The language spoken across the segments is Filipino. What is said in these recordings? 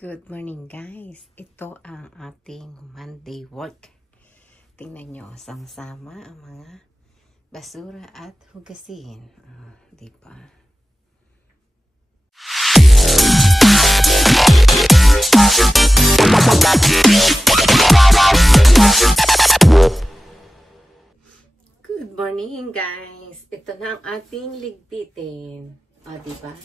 Good morning guys. Ito ang ating Monday work. Tingnan nyo, sama ang mga basura at hugasin. Diba? Good morning guys. Ito na ang ating ligpitin. Diba?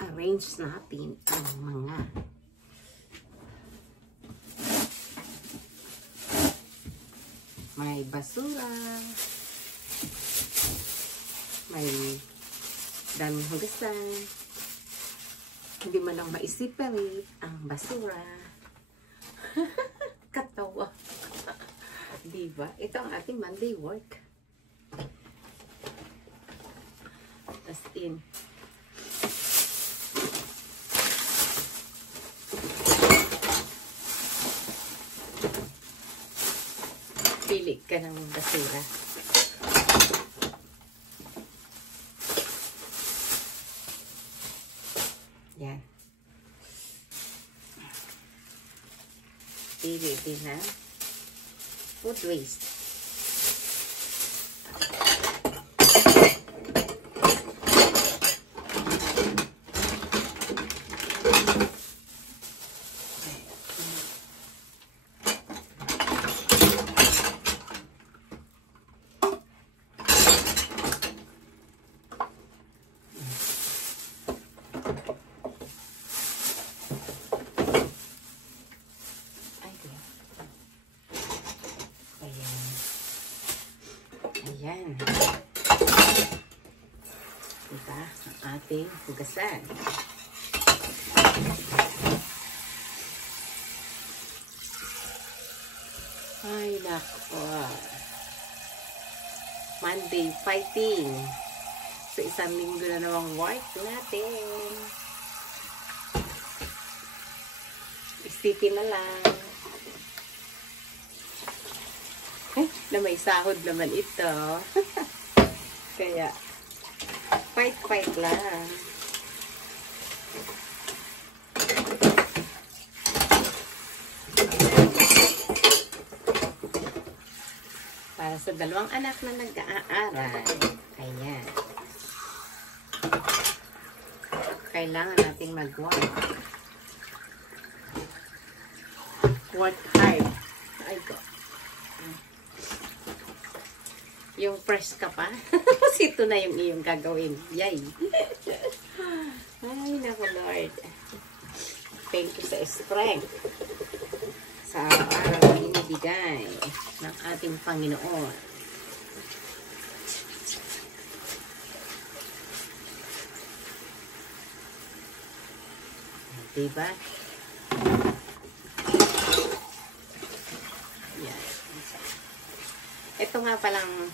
Arrange natin ang mga may basura, may daming hugasan, hindi mo lang ma-separate ang basura. Katawa. Diba? Ito ang ating Monday work. As in, pili ka ng basura. Yan. Pili din na food waste. Ayan. Diba? Ang ating hugasan. Ay, nako. Monday fighting. So, isang linggo na namang work natin. Isipin na lang. Na may sahod naman ito. Kaya, fight lang. Para sa dalawang anak na nag-aaral. Ayan. Kailangan nating mag-work. Work hard. Ay, go. Yung fresh ka pa. Ito na yung iyong gagawin. Yay! Ay, naku Lord. Thank you sa strength. Sa araw-araw na inibigay ng ating Panginoon. Diba? Yan. Ito nga palang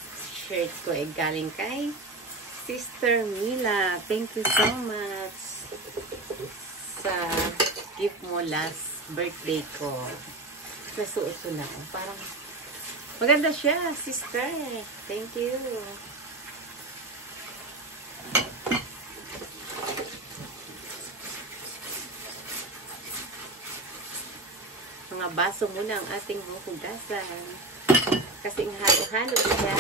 shirt ko ay galing kay Sister Mila. Thank you so much sa gift mo last birthday ko. Nasuot ko na. Parang maganda siya, sister. Thank you. Mga baso muna ang ating hugasan. Kasi halo-halo siya.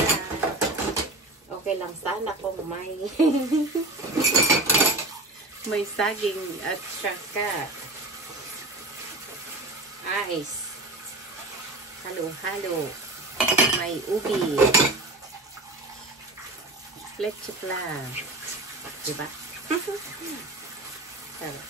Okay lang sana kung may may saging at saka ice. Halo-halo. May ubi. Leche plan. Diba? Sarap.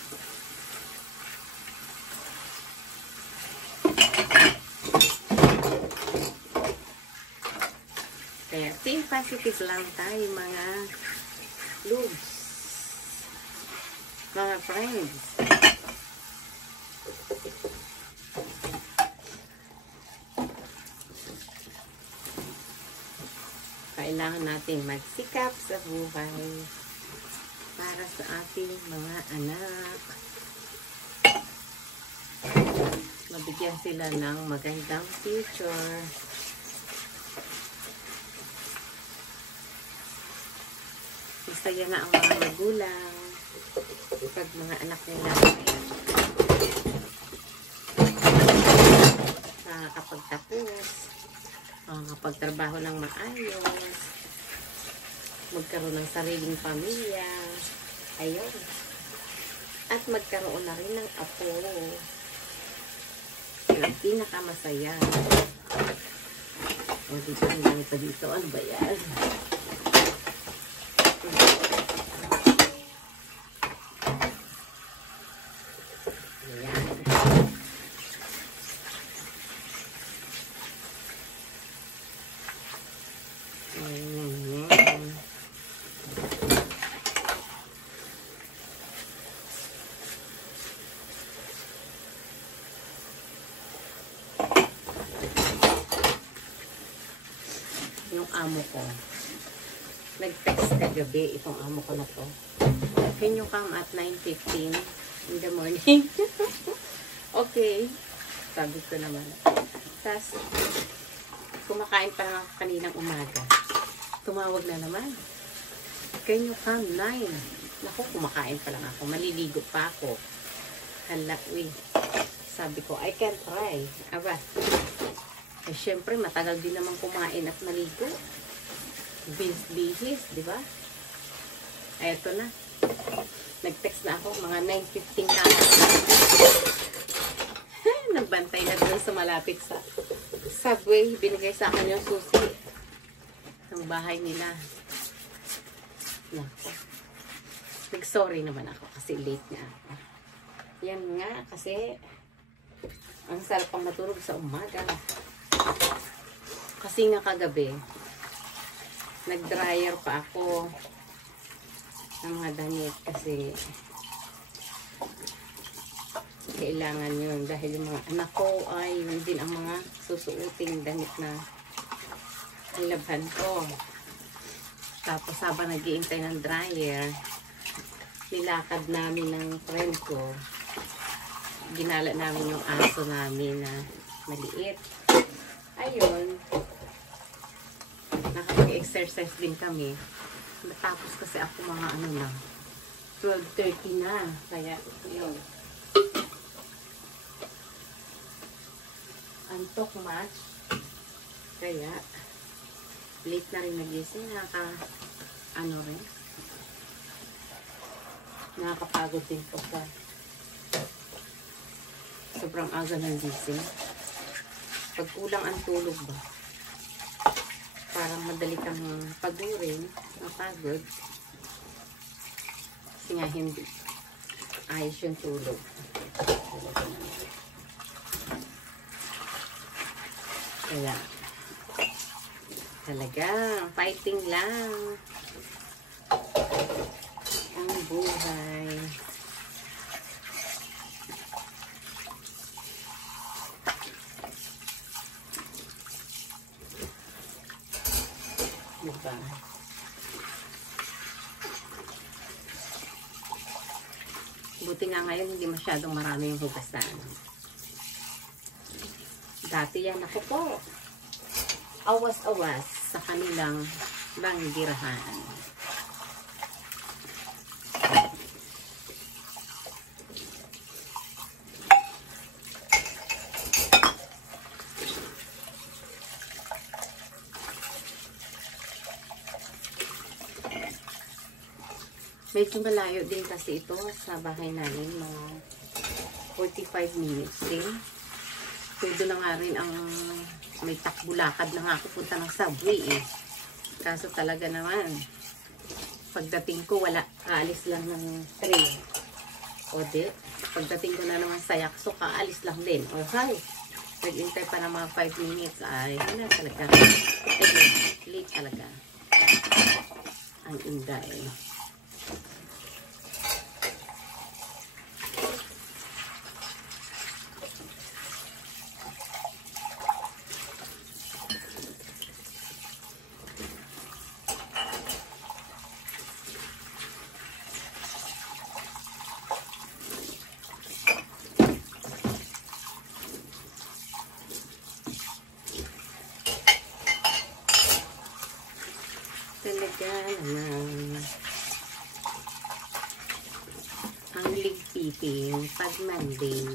Kaya, think positive lang tayo mga lubs. Mga friends. Kailangan natin magsikap sa buhay para sa ating mga anak. Mabigyan sila ng magandang future. masaya na ang mga magulang pag mga anak nila nakakapagtapos, makakapagtrabaho ng maayos, magkaroon ng sariling pamilya, ayun, at magkaroon na rin ng apo. Yun ang pinakamasaya. O, dito ang ganito dito. Ano ba yan? Yung amo ko, nag-text kagabi, itong amo ko na to. Can you come at 9:15 in the morning? Okay. Sabi ko naman. Tapos, kumakain pa lang ako kaninang umaga. Tumawag na naman. Can you come 9? Naku, kumakain pa lang ako. Maliligo pa ako. Hala, uy. Sabi ko, I can try. Aba. Eh, syempre, matagal din naman kumain at maligo. Bihis, di ba? Ay, ito na. Nag-text na ako, mga 9:15 na ako. Nagbantay na doon sa malapit sa subway. Binigay sa akin yung susi ng bahay nila. Nako. Nag-sorry naman ako kasi late na ako. Yan nga, kasi ang sarap pang matulog sa umaga. Kasi nga kagabi, nag-dryer pa ako ng mga damit kasi kailangan yun dahil yung mga anak ko ay yun din ang mga susuoting damit na nilabhan ko. Tapos habang nag-iintay ng dryer, nilakad namin ng friend ko, ginala namin yung aso namin na maliit. Ayun, nakapag-exercise din kami. Natapos kasi ako mga ano na, 12:30 na. Kaya, yun. Antok much. Kaya, late na rin nagising. Ano rin. Nakakapagod din po sa sobrang aga ng gising. Pag kulang ang tulog ba, parang madali kang pagurin, napagod. Kasi nga hindi ayos yung tulog. Kaya, talaga, fighting lang ang buhay. Diba? Buti nga ngayon hindi masyadong marami yung hugasan. Dati yan ako po, awas-awas sa kanilang banggirahan. Medyo malayo din kasi ito sa bahay namin, mga 45 minutes din. Pwede na nga rin ang may takbulakad na nga ako punta ng subway eh. Kaso talaga naman, pagdating ko wala, kaalis lang ng 3. O di, pagdating ko na naman sa Yakso, kaalis lang din. O hay, nag-intay pa ng mga 5 minutes, ay wala talaga. Late talaga. Ang inday. Talaga naman. shipping pag Monday.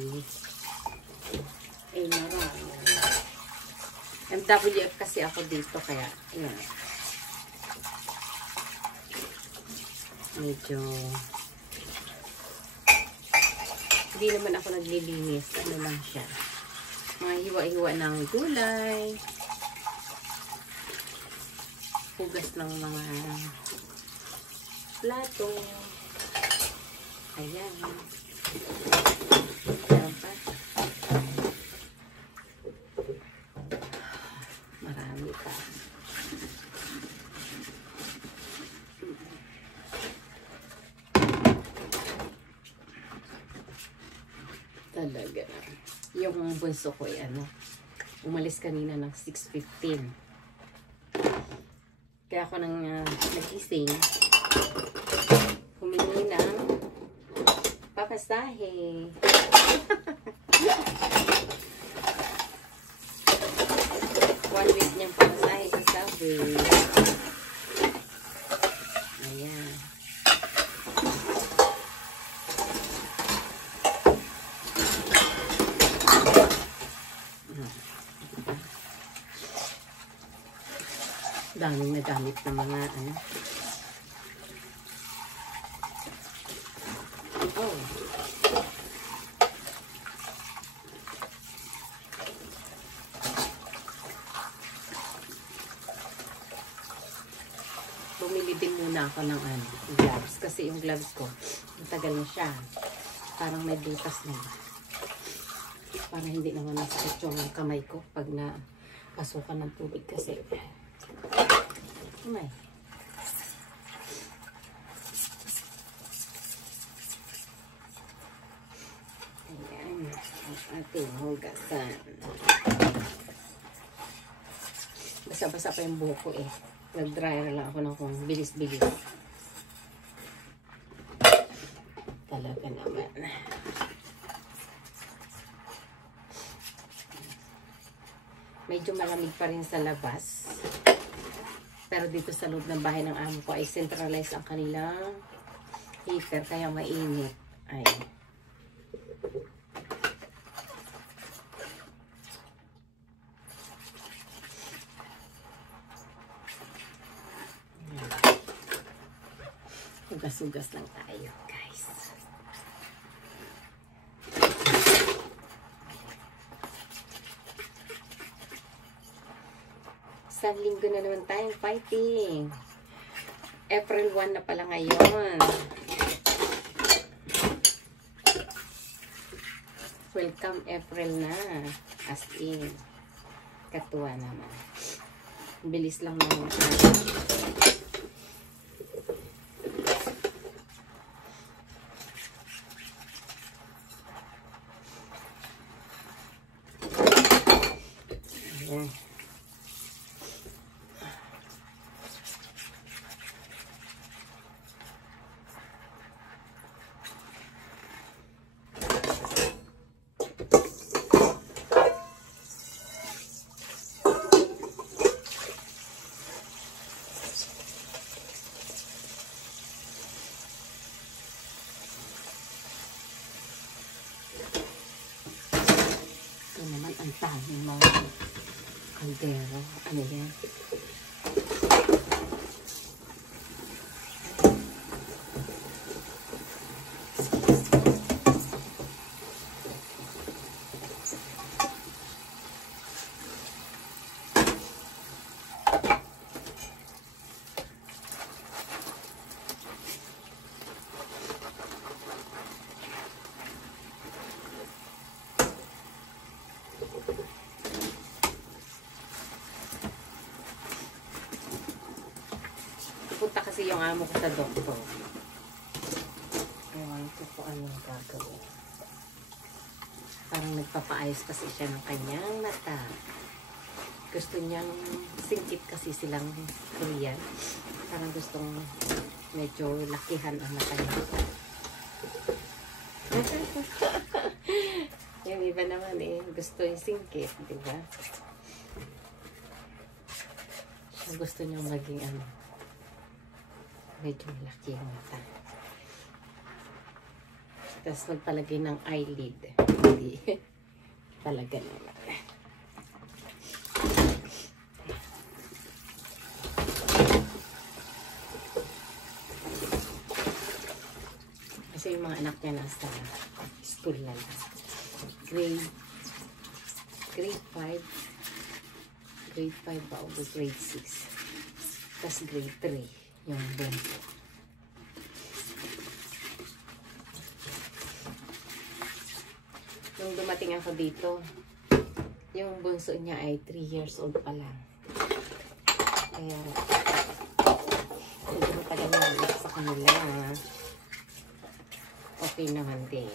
Eh, marami. MWF kasi ako dito, kaya, yun. Medyo, hindi naman ako naglilinis. Ano lang siya. Mga hiwa-hiwa ng gulay. Hugas ng mga plato. Ayan. Ayan pa. Marami pa. Talaga. Yung bunso ko ay umalis kanina ng 6:15. Kaya ako nang nagising, humingi ng papasahe. One week niyang papasahe sa Subway. Ayan. Daming nagamit ng mga oh. Bumili din muna ako ng gloves kasi yung gloves ko matagal na siya. Parang may butas na. Para hindi naman nasakit yung kamay ko pag napasukan ng tubig kasi. May. Ayan. Ang ating hugasan. Basa-basa pa yung buhok ko eh. Nag-dryer lang ako ng kung bilis-bilis. Talaga naman. Medyo malamig pa rin sa labas. Pero dito sa loob ng bahay ng amo ko ay centralized ang kanilang heater. Kaya mainit. Ay. Hugas-hugas lang tayo, guys. Isang linggo na naman tayong fighting. April 1 na pala ngayon. Welcome April na. As in. Katuwa naman. Bilis lang naman. Ayan. Ito naman ang daming mga kaldero. Ano yan? Punta kasi yung amo ko sa doktor. Ewan ko po anong gagawin. Parang nagpapaayos kasi siya ng kanyang mata. Gusto niyang singkit kasi silang Korean. Parang gustong medyo lakihan ang mata niya. Yung iba naman gusto yung singkit, di ba? Siya gusto niyang maging medyo malaki yung mata. Tapos magpalagay ng eyelid. Hindi. Talaga naman. Kasi yung mga anak niya nasa school na lang. Grade 5. Grade 5 ba o grade 6. Tapos grade 3. Yung bunso. Nung dumating ako dito, yung bunso niya ay 3 years old pa lang. Kaya, hindi mo pala naliit sa kanila. Okay naman din.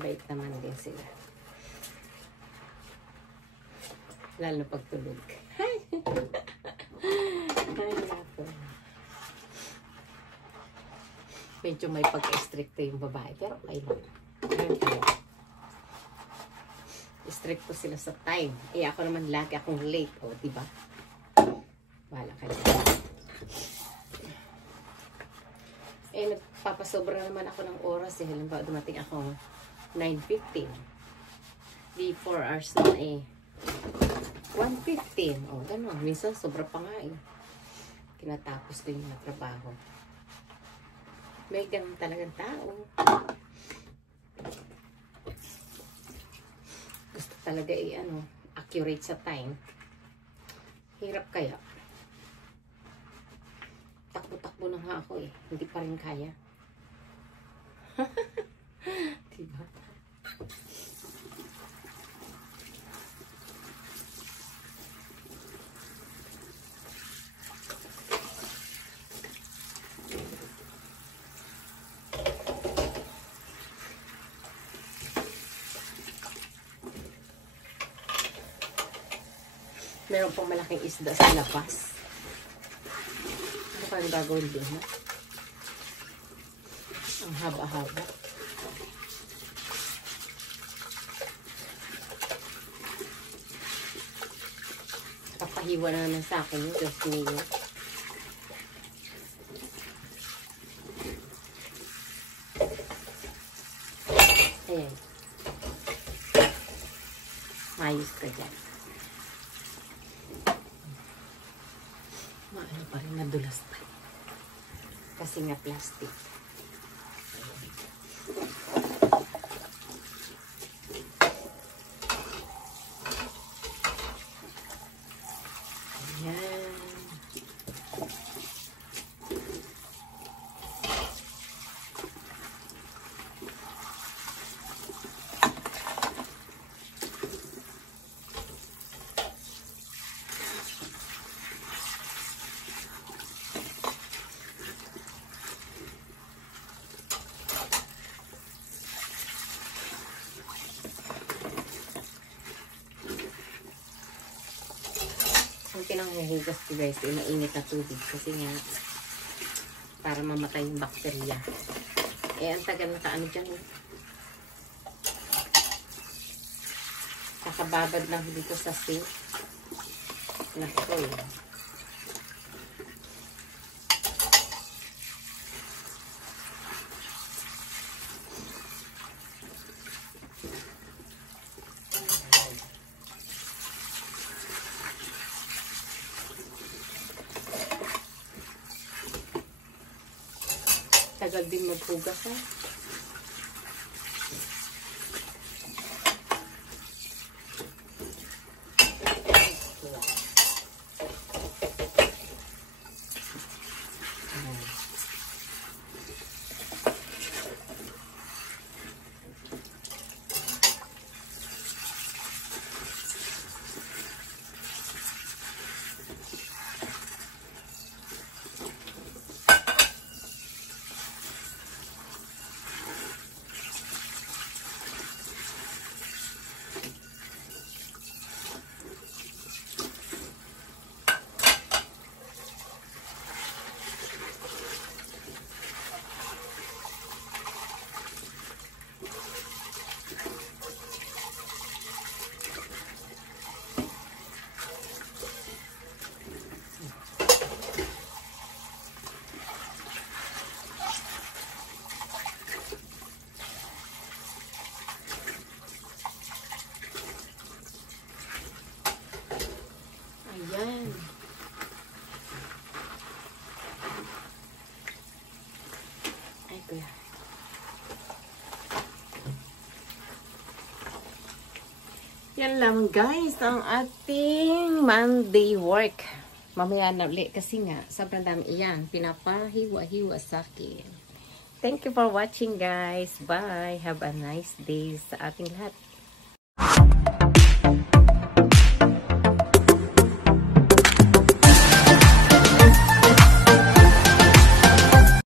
Bait naman din sila. Lalo pagtulog. Ay, naku. Medyo may pagka-stricto yung babae. Pero okay lang. Stricto sila sa time. Eh, ako naman lagi akong late. O, diba? Wala ka dyan. Eh, nagpapasobra naman ako ng oras. Eh, halimbawa, dumating ako 9:15. Di 4 hours na eh. 1:15. O, gano'n. Minsan, sobra pa nga eh. Kinatapos ko yung mga trabaho. May ganun talagang tao. Gusto talaga accurate sa time. Hirap kaya. Takbo-takbo na nga ako eh. Hindi pa rin kaya. Diba? Meron pong malaking isda sa labas. Ano kayong gagawin din, ha? Ang haba-haba. Papahiwa na naman sa akin yung Diyos niyo. Ayan. Mayos ka dyan. Maano pa rin, nadulas pa. Kasi nga plastic. Ayan. Ang pinanghuhugas ko guys ay mainit na tubig kasi nga para mamatay yung bakterya. Eh ang tagal nakaano dyan eh. Kakababad lang dito sa sink. Nako eh. Tagal din maghugas ha. Yan lang guys, ang ating Monday work. Mamaya na ulit kasi nga, sobrang dami iyan. Pinapahiwa-hiwa sa akin. Thank you for watching guys. Bye. Have a nice day sa ating lahat.